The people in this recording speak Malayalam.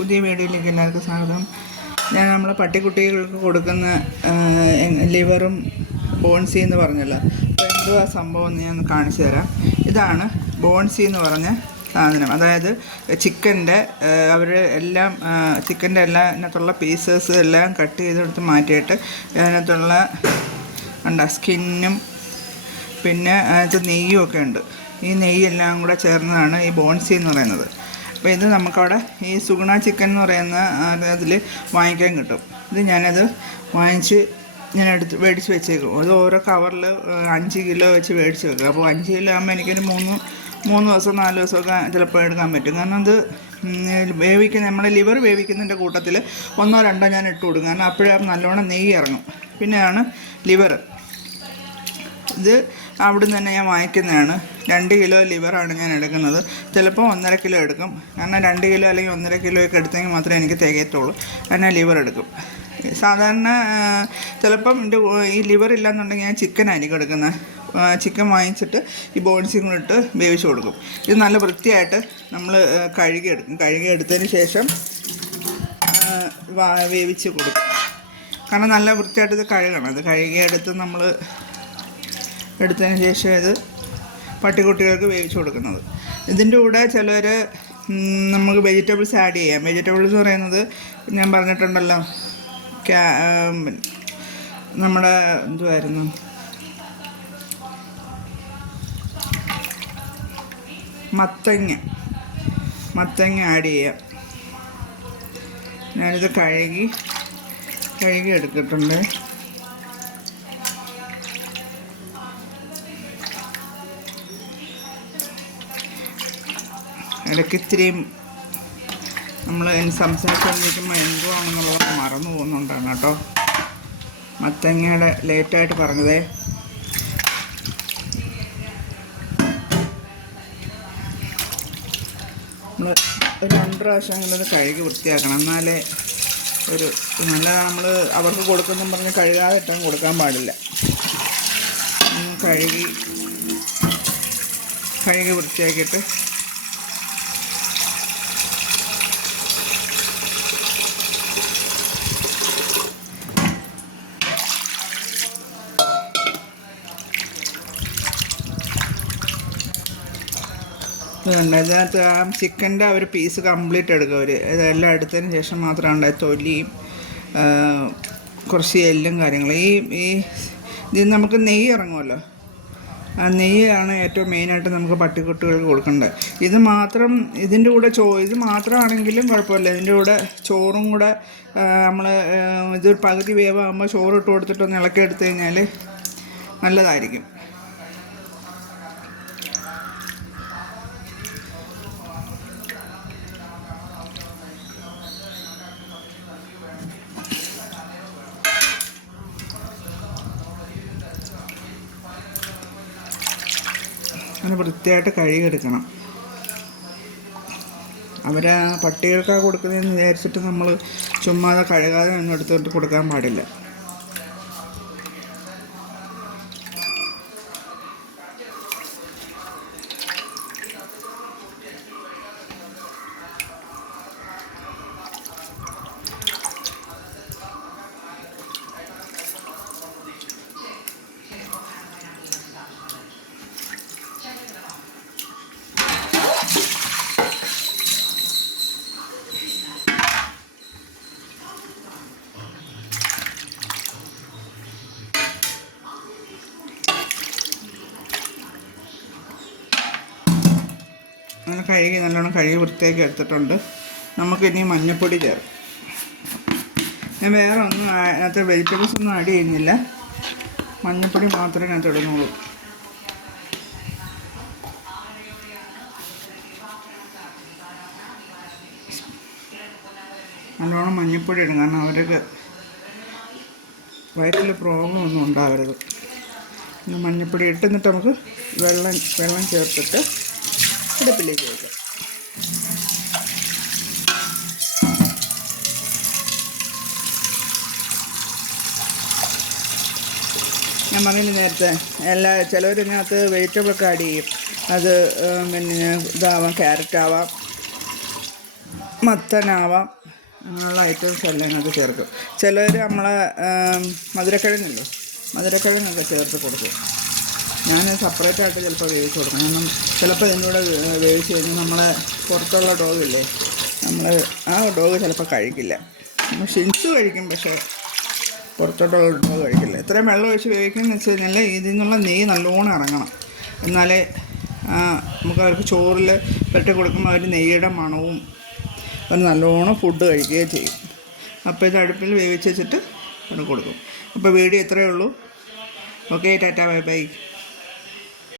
പുതിയ വീഡിയോയിലേക്ക് എല്ലാവർക്കും സ്വാഗതം. ഞാൻ നമ്മളെ പട്ടിക്കുട്ടികൾക്ക് കൊടുക്കുന്ന ലിവറും ബോൺസി എന്ന് പറഞ്ഞല്ലോ. അപ്പോൾ എന്തുവാ സംഭവം എന്ന് ഞാൻ കാണിച്ചു തരാം. ഇതാണ് ബോൺസി എന്ന് പറഞ്ഞ സാധനം. അതായത് ചിക്കൻ്റെ അവർ എല്ലാം ചിക്കൻ്റെ എല്ലാം അതിനകത്തുള്ള പീസസ് എല്ലാം കട്ട് ചെയ്തെടുത്ത് മാറ്റിയിട്ട് അതിനകത്തുള്ള സ്കിന്നും പിന്നെ അതിനകത്ത് നെയ്യും ഒക്കെ ഉണ്ട്. ഈ നെയ്യെല്ലാം കൂടെ ചേർന്നതാണ് ഈ ബോൺസി എന്ന് പറയുന്നത്. അപ്പോൾ ഇത് നമുക്കവിടെ ഈ സുഗുണ ചിക്കൻ എന്ന് പറയുന്ന അതിൽ വാങ്ങിക്കാൻ കിട്ടും. ഇത് ഞാനത് വാങ്ങിച്ച് മേടിച്ച് വെച്ചേക്കും. ഇത് ഓരോ കവറിൽ 5 കിലോ വെച്ച് മേടിച്ച് വെക്കും. അപ്പോൾ 5 കിലോ ആകുമ്പോൾ എനിക്കൊരു 3 ദിവസം 4 ദിവസമൊക്കെ ചിലപ്പോൾ എടുക്കാൻ പറ്റും. കാരണം അത് നമ്മുടെ ലിവർ വേവിക്കുന്നതിൻ്റെ കൂട്ടത്തിൽ 1 2 ഞാൻ ഇട്ട് കൊടുക്കും. കാരണം അപ്പോഴും നല്ലോണം നെയ്യ് ഇറങ്ങും. പിന്നെയാണ് ലിവർ. ഇത് അവിടെ നിന്ന് തന്നെ ഞാൻ വാങ്ങിക്കുന്നതാണ്. 2 കിലോ ലിവറാണ് ഞാൻ എടുക്കുന്നത്. ചിലപ്പോൾ 1.5 കിലോ എടുക്കും. കാരണം 2 കിലോ അല്ലെങ്കിൽ 1.5 കിലോ ഒക്കെ എടുത്തെങ്കിൽ മാത്രമേ എനിക്ക് തികയത്തുള്ളൂ. ഞാൻ ലിവർ എടുക്കും. സാധാരണ ചിലപ്പം ഈ ലിവർ ഇല്ലയെന്നുണ്ടെങ്കിൽ ഞാൻ ചിക്കനായിരിക്കും എടുക്കുന്നത്. ചിക്കൻ വാങ്ങിച്ചിട്ട് ഈ ബോൺസും കൂടെ ഇട്ട് വേവിച്ച് കൊടുക്കും. ഇത് നല്ല വൃത്തിയായിട്ട് നമ്മൾ കഴുകിയെടുത്തതിന് ശേഷം വേവിച്ച് കൊടുക്കും. കാരണം നല്ല വൃത്തിയായിട്ട് ഇത് കഴുകണം. അത് കഴുകിയെടുത്ത് നമ്മൾ എടുത്തതിന് ശേഷം ഇത് പട്ടിക്കുട്ടികൾക്ക് വേവിച്ച് കൊടുക്കുന്നത്. ഇതിൻ്റെ കൂടെ ചിലർ നമുക്ക് വെജിറ്റബിൾസ് ആഡ് ചെയ്യാം. വെജിറ്റബിൾസ് എന്ന് പറയുന്നത് ഞാൻ പറഞ്ഞിട്ടുണ്ടല്ലോ, നമ്മുടെ എന്തുമായിരുന്നു മത്തങ്ങ ആഡ് ചെയ്യാം. ഞാനിത് കഴുകി എടുത്തിട്ടുണ്ട്. ഇടയ്ക്ക് ഇത്തിരിയും നമ്മൾ സംസാരിച്ചുകൊണ്ടിരിക്കുമ്പോൾ എന്തോ ആണെന്നുള്ളത് മറന്നു പോകുന്നുണ്ടാണ് കേട്ടോ. മത്തങ്ങയുടെ ലേറ്റായിട്ട് പറഞ്ഞതേ. നമ്മൾ ഒരു 2 പ്രാവശ്യം ഇത് കഴുകി വൃത്തിയാക്കണം. എന്നാലേ നല്ല നമ്മൾ അവർക്ക് കൊടുക്കുന്നെന്ന് പറഞ്ഞ് കഴുകാതെ ഇട്ടാൻ കൊടുക്കാൻ പാടില്ല. കഴുകി വൃത്തിയാക്കിയിട്ട് ഇതിനകത്ത് ആ ചിക്കൻ്റെ ഒരു പീസ് കംപ്ലീറ്റ് എടുക്കും അവർ. ഇതെല്ലാം എടുത്തതിന് ശേഷം മാത്രമാണ് തൊലിയും കുറച്ച് എല്ലും കാര്യങ്ങളും. ഇതിൽ നമുക്ക് നെയ്യ് ഇറങ്ങുമല്ലോ. ആ നെയ്യാണ് ഏറ്റവും മെയിനായിട്ട് നമുക്ക് പട്ടിക്കുട്ടികൾക്ക് കൊടുക്കേണ്ടത്. ഇതിൻ്റെ കൂടെ ഇത് മാത്രമാണെങ്കിലും കുഴപ്പമില്ല. ഇതിൻ്റെ കൂടെ ചോറും കൂടെ നമ്മൾ ഇതൊരു പകുതി വേവാകുമ്പോൾ ചോറ് ഇട്ട് കൊടുത്തിട്ടൊന്ന് ഇളക്കി എടുത്തു കഴിഞ്ഞാൽ നല്ലതായിരിക്കും. അങ്ങനെ വൃത്തിയായിട്ട് കഴുകിയെടുക്കണം. പട്ടികൾക്കാണ് കൊടുക്കുന്നതെന്ന് വിചാരിച്ചിട്ട് നമ്മൾ ചുമ്മാതെ കഴുകാതെ ഒന്നും എടുത്തിട്ട് കൊടുക്കാൻ പാടില്ല. അങ്ങനെ നല്ലോണം കഴുകി വൃത്തിയാക്കി എടുത്തിട്ടുണ്ട്. നമുക്കിനി മഞ്ഞൾപ്പൊടി ചേർക്കാം. ഞാൻ വേറെ ഒന്നും അതിനകത്ത് വെജിറ്റബിൾസ് ഒന്നും ആഡ് ചെയ്യുന്നില്ല. മഞ്ഞൾപ്പൊടി മാത്രമേ അതിനകത്ത് ഇടുന്നുള്ളൂ. നല്ലോണം മഞ്ഞൾപ്പൊടി ഇടും. കാരണം അവർക്ക് വയറ്റിൽ പ്രോബ്ലം ഒന്നും ഉണ്ടാവരുത്. മഞ്ഞൾപ്പൊടി ഇട്ടിട്ട് നമുക്ക് വെള്ളം ചേർത്തിട്ട് അടുപ്പിലേക്ക് വയ്ക്കാം. ഞാൻ പറഞ്ഞില്ല നേരത്തെ, ചിലവരിതിനകത്ത് വെജിറ്റബിളൊക്കെ ആഡ് ചെയ്യും. അത് പിന്നെ ഇതാവാം, ക്യാരറ്റ് ആവാം, മത്തനാവാം, അങ്ങനെയുള്ള ഐറ്റംസ് എല്ലാം ഇതിനകത്ത് ചേർക്കും. ചിലർ നമ്മളെ മധുരക്കിഴങ്ങല്ലോ, മധുരക്കിഴങ്ങൊക്കെ ചേർത്ത് കൊടുക്കും. ഞാൻ സെപ്പറേറ്റായിട്ട് ചിലപ്പോൾ വേവിച്ച് കൊടുക്കും. കാരണം ചിലപ്പോൾ ഇതിൻ്റെ കൂടെ വേവിച്ച് കഴിഞ്ഞാൽ നമ്മളെ പുറത്തുള്ള ഡോഗില്ലേ, നമ്മൾ ആ ഡോഗ് ചിലപ്പോൾ കഴിക്കില്ല. ഷിൻസ് കഴിക്കും, പക്ഷേ പുറത്തോട്ടുള്ള ഡോഗ് കഴിക്കില്ല. ഇത്രയും വെള്ളം ഒഴിച്ച് വേവിക്കുന്നതെന്ന് വെച്ച് കഴിഞ്ഞാൽ ഇതിൽ നിന്നുള്ള നെയ്യ് നല്ലോണം ഇറങ്ങണം. എന്നാലേ നമുക്ക് അവർക്ക് ചോറിൽ പുരട്ടി കൊടുക്കുമ്പോൾ അവർ നെയ്യുടെ മണവും അവർ നല്ലോണം ഫുഡ് കഴിക്കുകയും ചെയ്യും. അപ്പോൾ ഇത് അടുപ്പിൽ വേവിച്ച് വെച്ചിട്ട് അത് കൊടുക്കും. അപ്പോൾ വീഡിയോ ഇത്രയേ ഉള്ളൂ. Okay, Tata, bye bye.